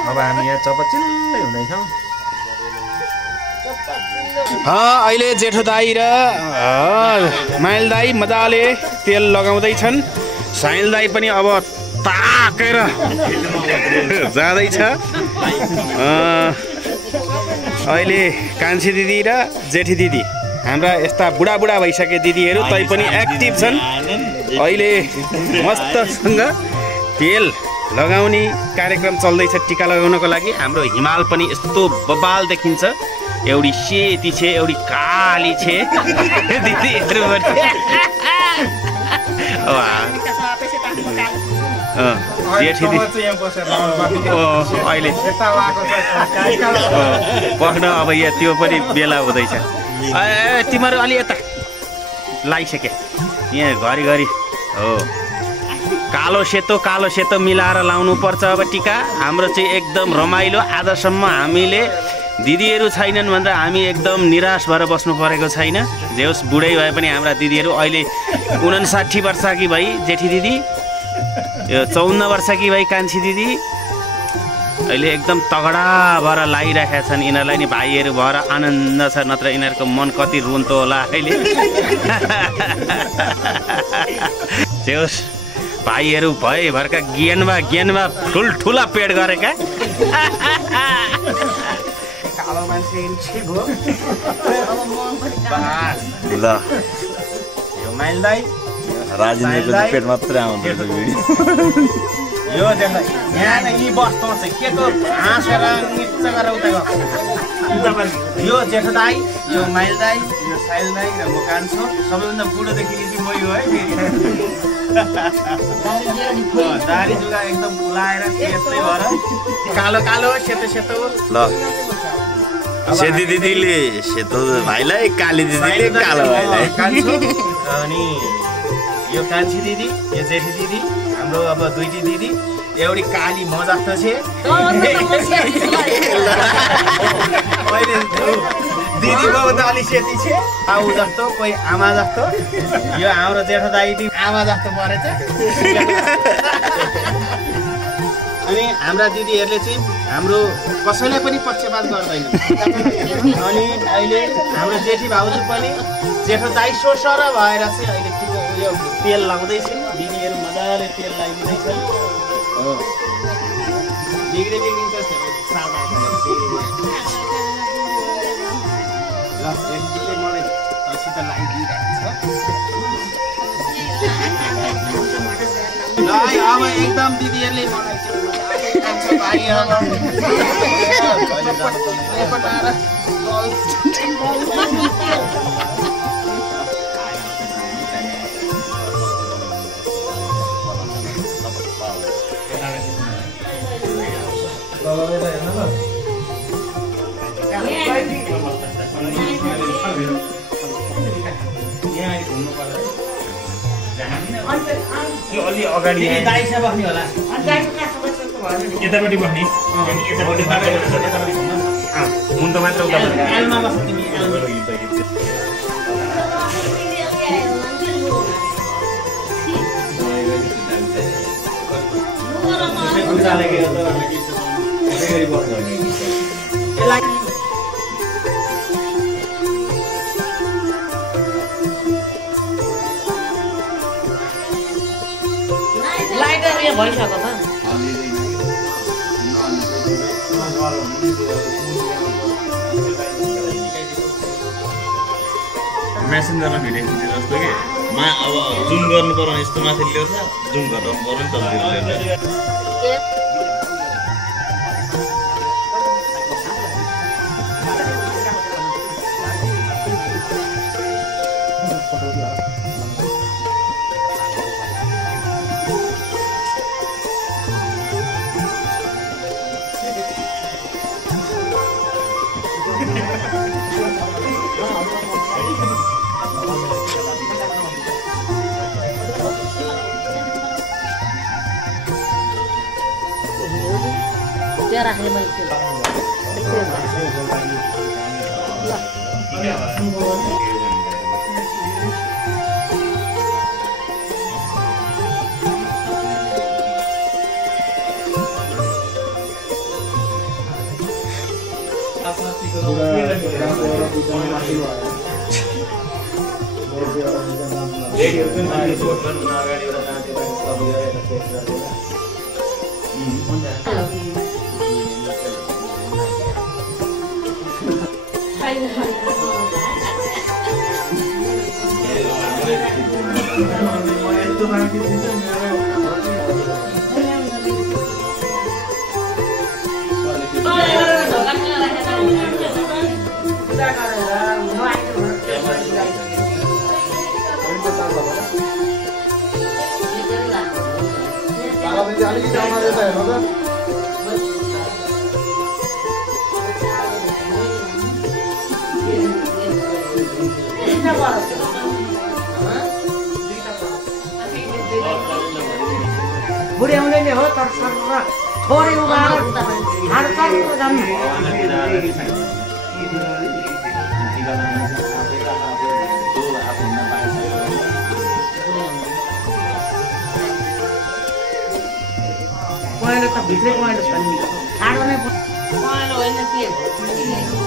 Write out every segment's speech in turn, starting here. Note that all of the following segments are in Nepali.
अब हामी यहाँ चपचिल्लै हुँदैछौँ। अहिले जेठो दाई र माइल दाई मजाले तेल लगाउँदैछन्। साइल दाई पनि अब ताकेर जाँदैछ। अहिले कान्छी दिदी र जेठी दिदी हाम्रा यस्ता बुढा भइसके दिदीहरू तै पनि एक्टिभ छन्। अहिले मस्तसँग तेल लगाउने कार्यक्रम चल्दैछ। टिका लगाउनको लागि हाम्रो हिमाल पनि यस्तो बबाल देखिन्छ। एउटी सेती छे, एउटी काली छे दिदीहरू पनि। जेठी अहिले पख्न अब यहाँ त्यो पनि बेला हुँदैछ। तिमीहरू अलि यता लागिसके यहाँ घरिघरि हो। कालो सेतो मिलाएर लाउनु पर्छ अब टिका। हाम्रो चाहिँ एकदम रमाइलो। आजसम्म हामीले दिदीहरू छैनन् भनेर हामी एकदम निराश भएर बस्नु परेको छैन। जे होस् बुढै भए पनि हाम्रा दिदीहरू अहिले 59 वर्षकी भई जेठी दिदी, यो 54 वर्षकी भई कान्छी दिदी अहिले एकदम तगडा भएर लागिरहेका छन्। यिनीहरूलाई नि भाइहरू भएर आनन्द छ, नत्र यिनीहरूको मन कति रुन्तो होला अहिले। जे होस् भाइहरू भएभरका ज्ञानमा ठुल्ठुला पेट गरेका। ल यो माइल दाई राजेन्द्रको पेट मात्रै आउँदैन यो यहाँ यी बस्नु चाहिँ के को हाँसेर निच्च गरेर उता गएको। यो जेठो दाई, यो माइल दाई, यो साइल दाई र म कान्छो। सबैभन्दा बुढोदेखि लिँदै म यो है फेरि दारी जुगा एकदम फुलाएर सेतै भएर कालो सेतो। ल सेती दिदीले सेतो भाइलाई, काली दिदीले कालो भाइलाई। अनि यो कान्छी दिदी, यो जेठी दिदी, हाम्रो अब दुईटी दिदी। एउटी काली म जस्तो छे, दिदी बाबु त अलि सेती छे, आऊ जस्तो कोही आमा जस्तो। यो हाम्रो जेठो दाइ आमा जस्तो परेछ। अनि हाम्रा दिदीहरूले चाहिँ हाम्रो कसैलाई पनि पक्षपात गर्दैन। अनि अहिले हाम्रो जेठी भाउजू पनि जेठो दाइ सोसर भएर चाहिँ अहिले यो तेल लाउँदैछन्। दिदीहरू मजाले तेल लगाइदिँदैछन्। हो बिग्रिन्छ मलाई सित लगाइदिइरहेको छ। अब एकदम दिदीहरूले मलाई यो अलि अगाडि दाइसा बस्ने होला। यतापट्टि बस्ने मुन्टो मात्र उता एलमा बस्छ तिमी। लाइटर उयो भइसक्यो त। मेसेन्जरमा भिडियो खिचेर जस्तो कि अब जुम गर्नु पर्यो भने यस्तो माथि ल्याउँछ, जुम गर्नु पर्यो नि त। यहाँ राख्ने मैले बुढी आउँदैन हो तर छोरी उमाएर हाड चल्लो जानु पहेँलो त भित्रै पहेँलो छ नि ठाडो नै पहेँलो होइन के त्यो दुईजना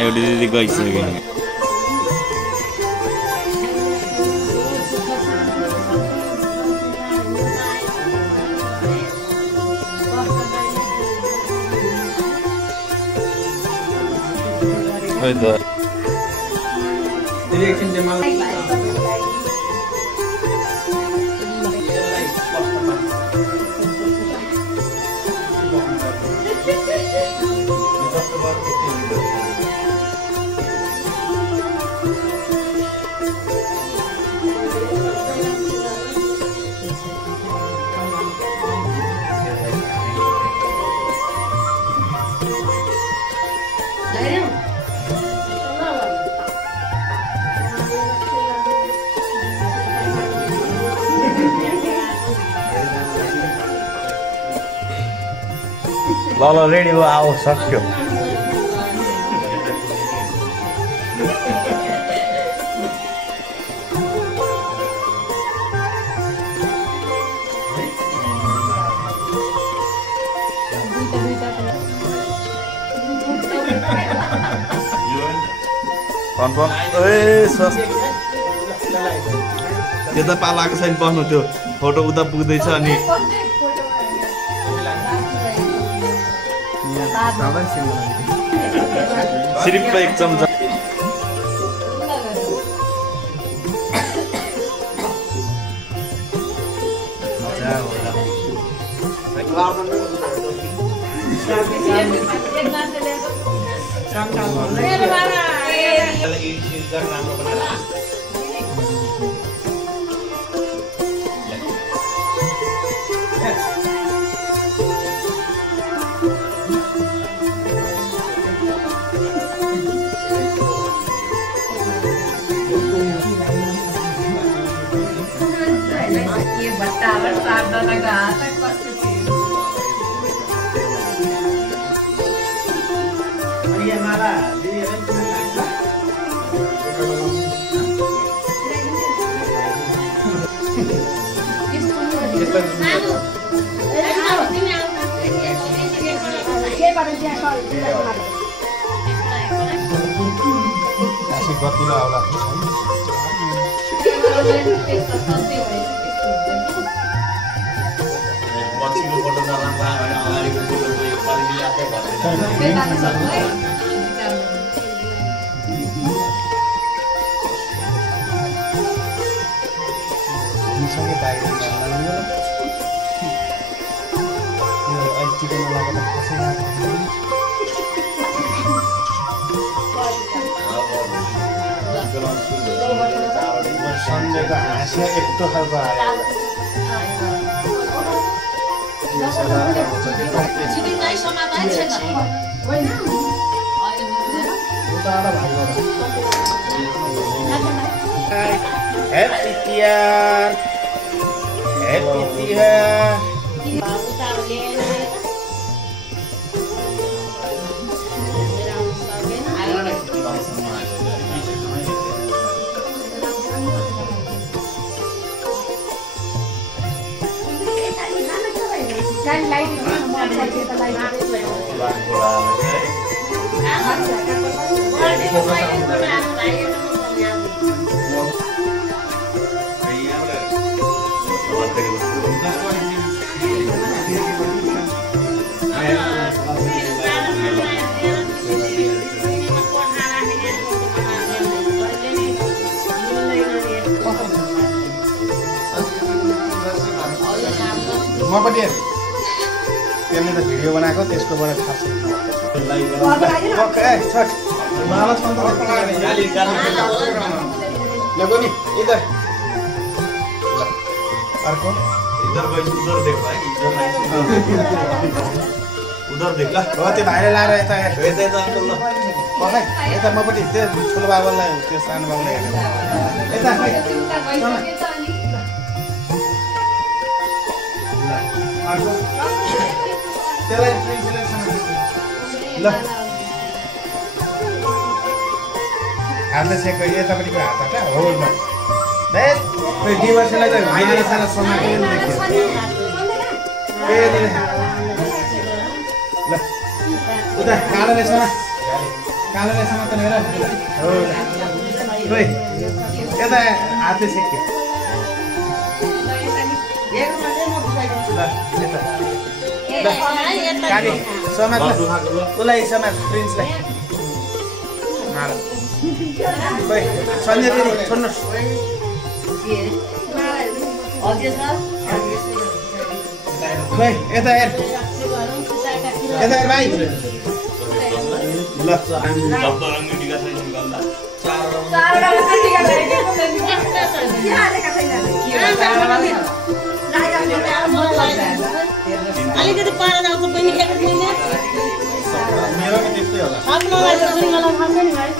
एउटा दिदी गइसक्यो ल रेडी हो आओ सक्यो यता पालाको छैन बस्नु त्यो फोटो उता पुग्दैछ अनि सिरिप एक चम्चा भट्टावर सार्दा घाँस कस्तो थियो घुमिसके बाहिर जानु यो अहिले टिकन लगाएको त कसैलाई सन्डेको हाँसिया यस्तो खालको आयो Happy tiar, happy tiar. म पनि त्यसले त भिडियो बनाएको त्यसकोबाट थाहा छ लगो नि इधर अर्को इधर गइस उधर देख भाइ उधर देख ल हो त्यो भाइले लाएर यता हेर्दै त अंकल ल खै यता म पनि त्यो ठुलो बाबुलाई त्यो सानो बाबुलाई हेरेँ यता खै अर्को त्यसलाई ल हातले सेक यतापट्टिको हात हो ल खोइ डिभर्सलाई त भाइले सानो समाएको नि देख्यो ल उता कालो रहेछ त हेर हो खोइ यता हातले सेक्यो काली समाज उसलाई समाज प्रिन्सलाई मार खोइ सन्ध्या दिदी छोड्नुहोस् खोइ यता हेर भाइ ल अलिकति पारा जाउँछ बहिनी एक महिना मेरो पनि त्यस्तै होला आफ्नोलाई त दुई मलाई खान्छ नि भाइ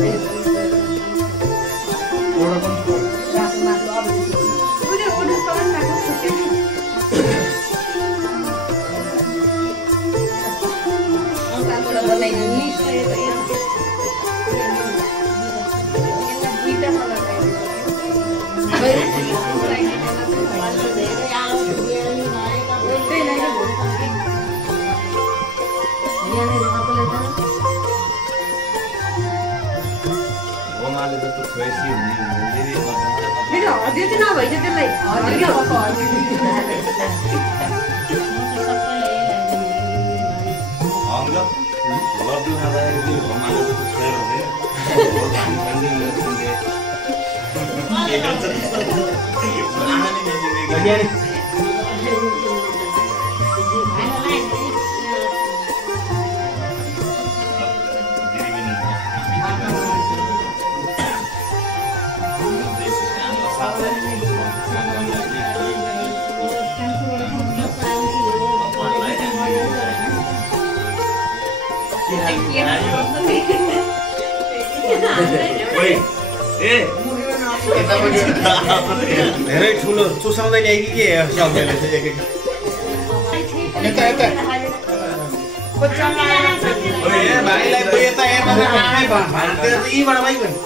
धेरै ठुलो चुसाउँदै ल्याइ कि के सक्दैन यता यता भाइलाई यता यहीँबाट भाइ पनि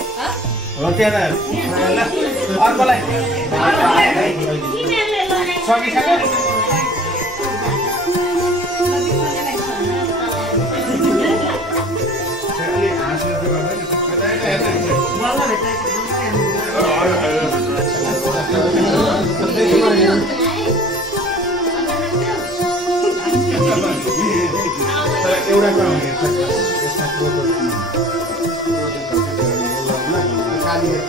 हो त्यहाँ ल अर्कोलाई सकिसक्यो एउटा बनाउने यसमा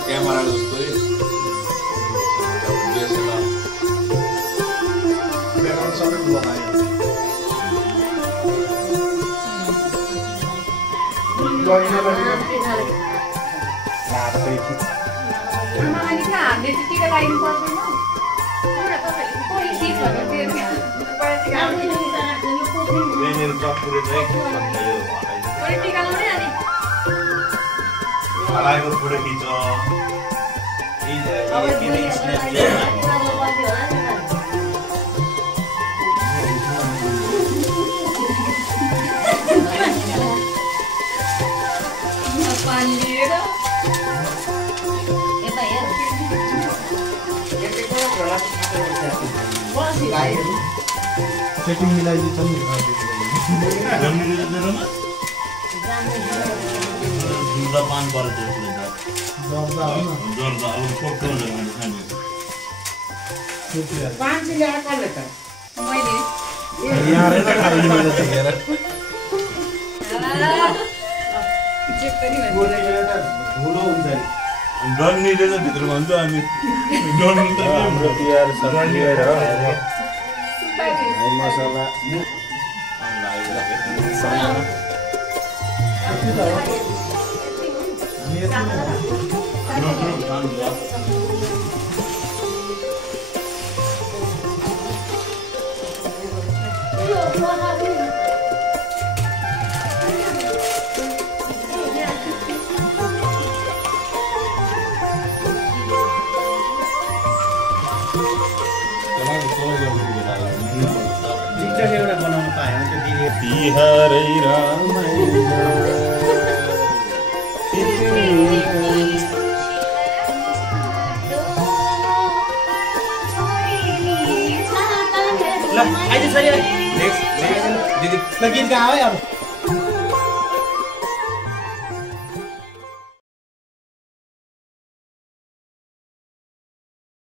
क्यामेरा जस्तै सबै बनायो मलाई नि हामीले चाहिँ टिका लगाइनु पर्दैन एउटा तपाईँले कोही सिट भनेर यहाँनिर चक्कुरे चाहिँ यो कोही टिका लाउने अनि हराएको फोटो खिच पानी लिएर सेटिङ मिलाइदिन्छ नि पान पर्छ गर्दा हो न गर्दा अब फोटो पाँच ल्याएर कसले त मैले यहाँ रहेछ खाली मैले देखेर जे पनि धुलो हुन्छ नि डन्नीले चाहिँ भित्र भन्छ अनि डन्नी त हाम्रो तिहार सब्जी भएर मसला जिक्जक एउटा बनाउनु पायो भने त्यो दिने तिहारै रमाइलो ल आइज छोरी नेक्स्ट दिदी ल गीत गा है अब